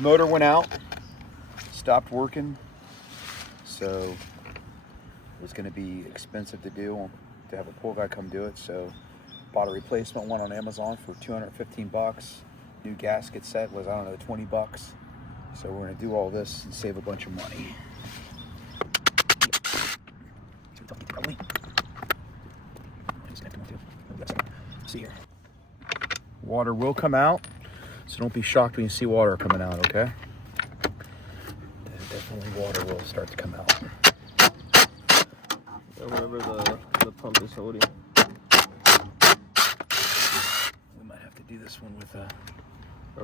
Motor went out, stopped working, so it was going to be expensive to do, to have a pool guy come do it. So bought a replacement one on Amazon for 215 bucks. New gasket set was, I don't know, 20 bucks. So we're going to do all this and save a bunch of money. See here. Water will come out, so don't be shocked when you see water coming out, okay? Definitely water will start to come out. And wherever the pump is holding. We might have to do this one with a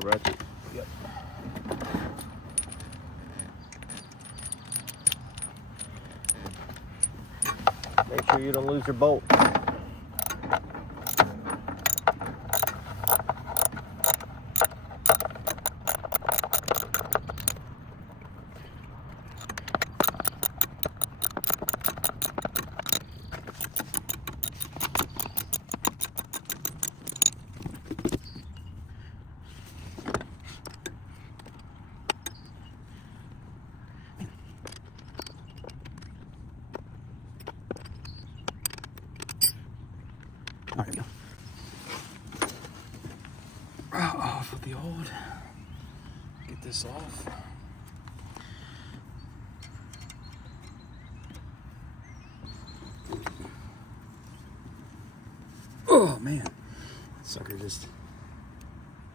ratchet. Yep. Make sure you don't lose your bolt. There we go. Off with the old. Get this off. Oh man, that sucker just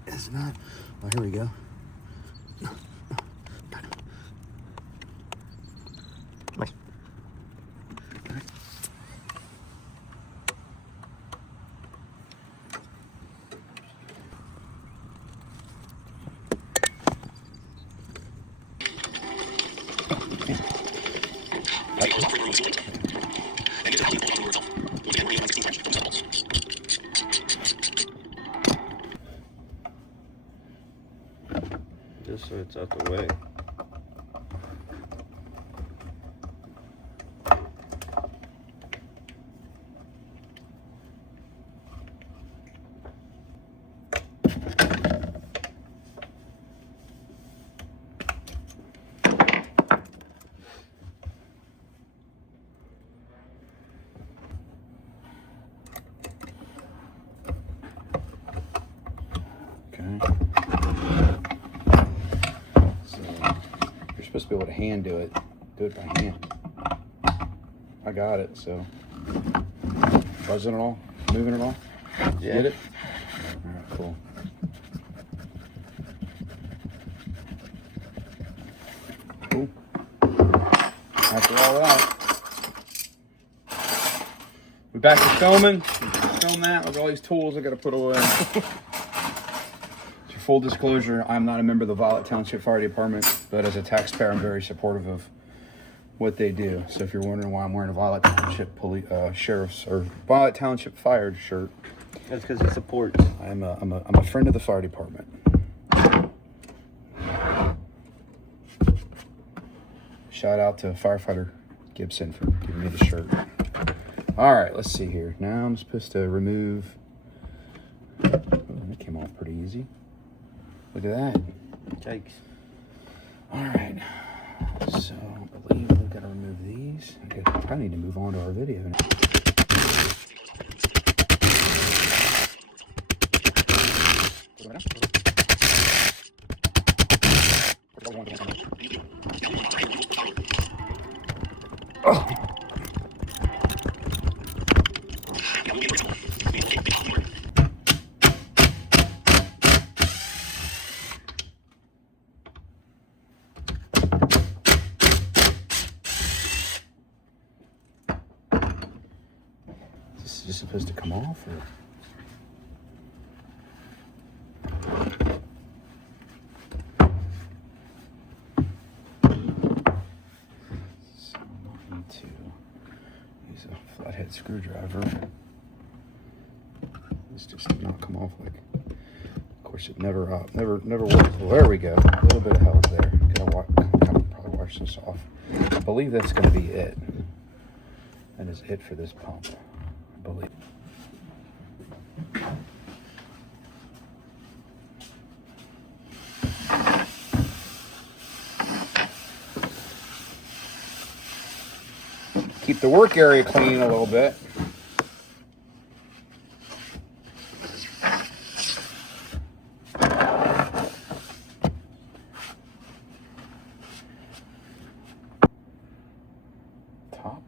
is not. Oh, here we go. Nice. Just so it's out the way. Supposed to be able to hand do it by hand. I got it, so buzzing it all, moving it all. Yeah. Get it? All right, cool. Cool. After all that, we're back to filming. Film that. Look at all these tools I got to put away. Full disclosure, I'm not a member of the Violet Township Fire Department, but as a taxpayer, I'm very supportive of what they do. So if you're wondering why I'm wearing a Violet Township Sheriff's or Violet Township Fire shirt, that's because he supports. I'm a friend of the fire department. Shout out to firefighter Gibson for giving me the shirt. All right, let's see here. Now I'm supposed to remove. Oh, that came off pretty easy. Look at that. Yikes. All right. So I believe we've got to remove these. Okay, I probably need to move on to our video now. Oh. Is this supposed to come off or? So I need to use a flathead screwdriver. This just did not come off like. Of course, it never worked. Well, there we go. A little bit of help there. Gotta probably wash this off. I believe that's going to be it. That is it for this pump. I believe. Keep the work area clean a little bit. Top.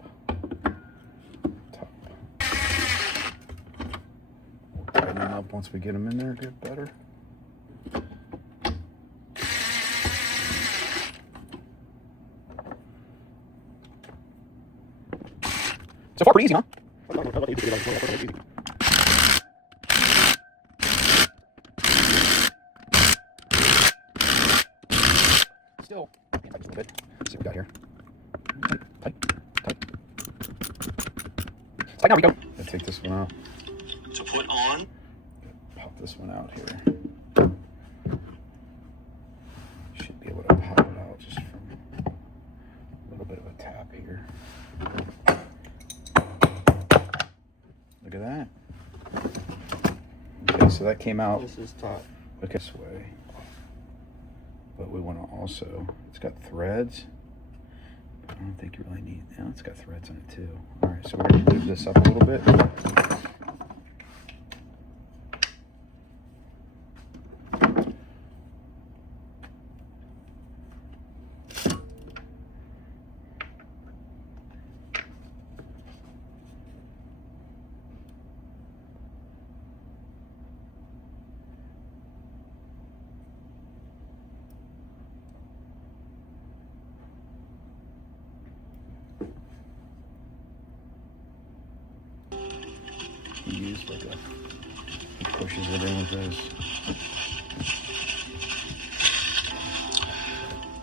We'll tighten them up once we get them in there, get better. So far, pretty easy, huh? Still, tighten a little bit. Let's see what we got here. Tight. Tight now, Rico. Let's take this one out. To put on. Pop this one out here. Should be able to pop it out just from a little bit of a tap here. Look at that. Okay, so that came out. This is top. Look this way. But we want to also, it's got threads. I don't think you really need, yeah, it's got threads on it too. All right, so we're going to move this up a little bit. Use like a, he pushes it in with this.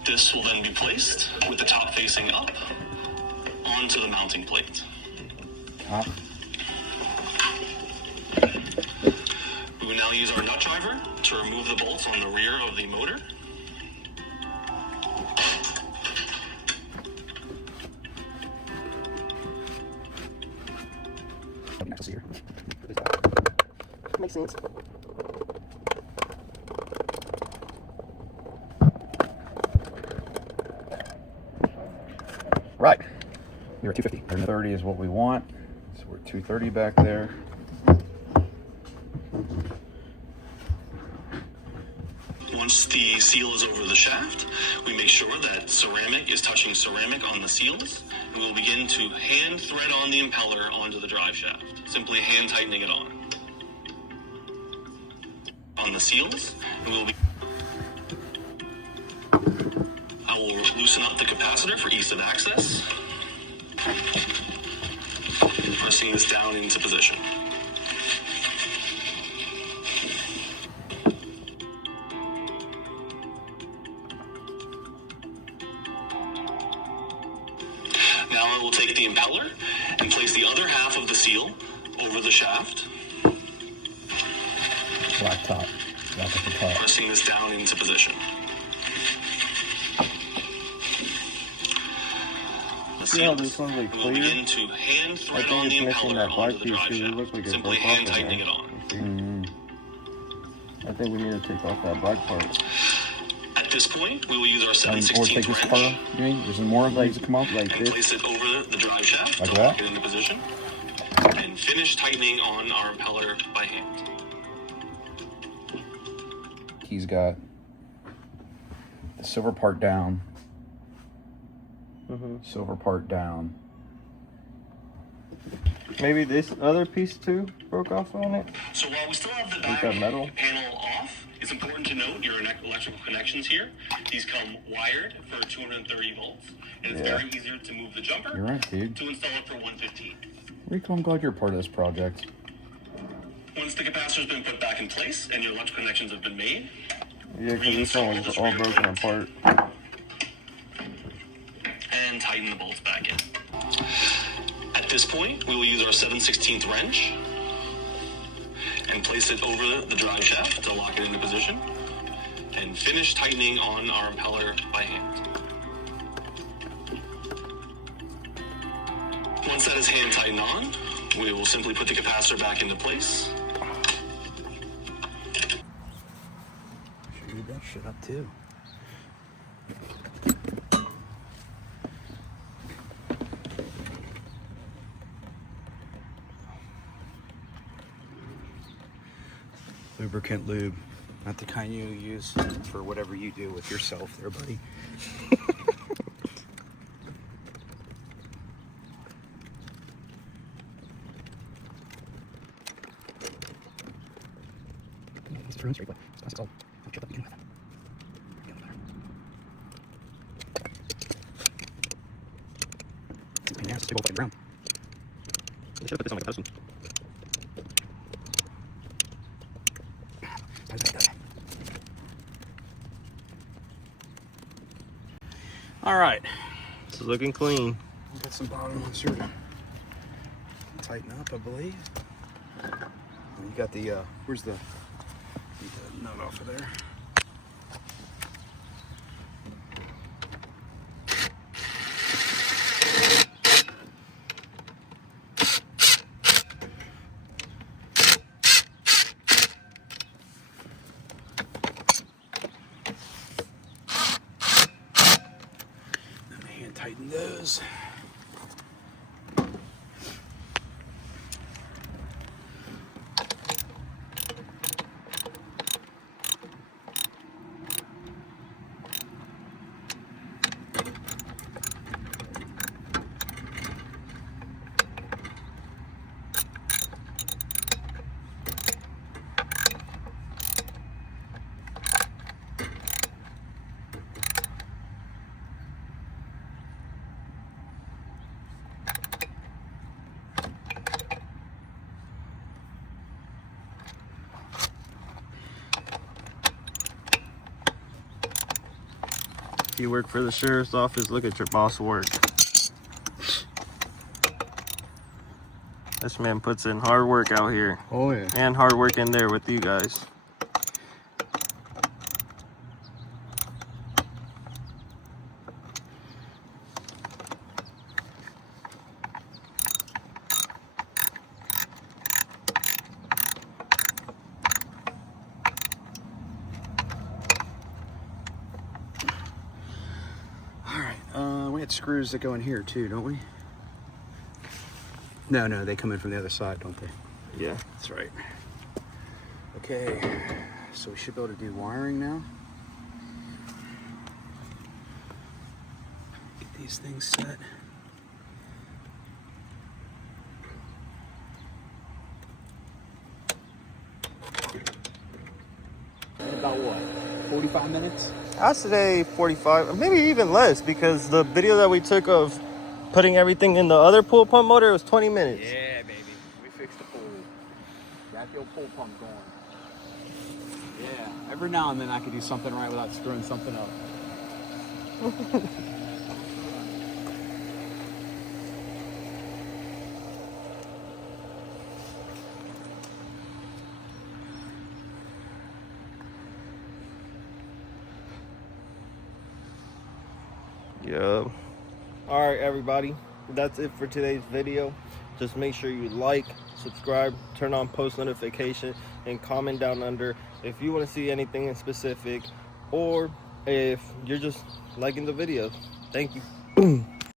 This will then be placed with the top facing up onto the mounting plate. Top. We will now use our nut driver to remove the bolts on the rear of the motor. Next here. Makes sense. Right. You're at 250. 230 is what we want. So we're at 230 back there. Once the seal is over the shaft, we make sure that ceramic is touching ceramic on the seals, and we'll begin to hand thread on the impeller onto the drive shaft, simply hand tightening it on the seals, and we'll be. I will loosen up the capacitor for ease of access, pressing this down into position. Now I will take the impeller and place the other half of the seal over the shaft, Black top. Black at the top. pressing this down into position. See how this one's like We'll clear? begin to hand I thread think on the it's missing impeller that black onto the piece drive because it shaft, looks like it simply broke off hand in tightening there. it on. You see? Mm-hmm. I think we need to take off that black part. At this point, we will use our Or take 7/16 this part wrench off. You mean there's more of these to come off? Like and this. place it over the drive shaft Like to that? lock it into position, and finish tightening on our impeller by hand. He's got the silver part down. Silver part down. Maybe this other piece too broke off on it. So while we still have the Like back that metal? panel off, it's important to note your electrical connections here. These come wired for 230 volts, and it's Yeah. very easier to move the jumper You're right, dude. to install it for 115. Rico, I'm glad you're a part of this project. Once the capacitor's been put back in place and your electrical connections have been made, Yeah, because this one was all broken apart. and tighten the bolts back in. At this point, we will use our 7/16 wrench and place it over the drive shaft to lock it into position, and finish tightening on our impeller by hand. Once that is hand tightened on, we will simply put the capacitor back into place. Should read that shit up too. lubricant lube, not the kind you use for whatever you do with yourself there, buddy. Let's turn straight, but it's all chipped up to begin with. It's a pain in the ass to go fucking brown. They should have put this on like a pedestal. All right, It's looking clean. we got some bottom ones here to tighten up, I believe. You got the where's the nut off of there? Tighten those. If you work for the sheriff's office, look at your boss work. This man puts in hard work out here. Oh yeah. And hard work in there with you guys. We had screws that go in here too, don't we? No, they come in from the other side, don't they? Yeah. That's right. Okay, so we should be able to do wiring now. Get these things set. About what? 45 minutes? I'd say 45, maybe even less, because the video that we took of putting everything in the other pool pump motor was 20 minutes. Yeah, baby. We fixed the pool. Got the old pool pump going. Yeah, every now and then I could do something right without screwing something up. Yeah. All right, everybody. That's it for today's video. Just make sure you like, subscribe, turn on post notification, and comment down under if you want to see anything in specific or if you're just liking the video. Thank you.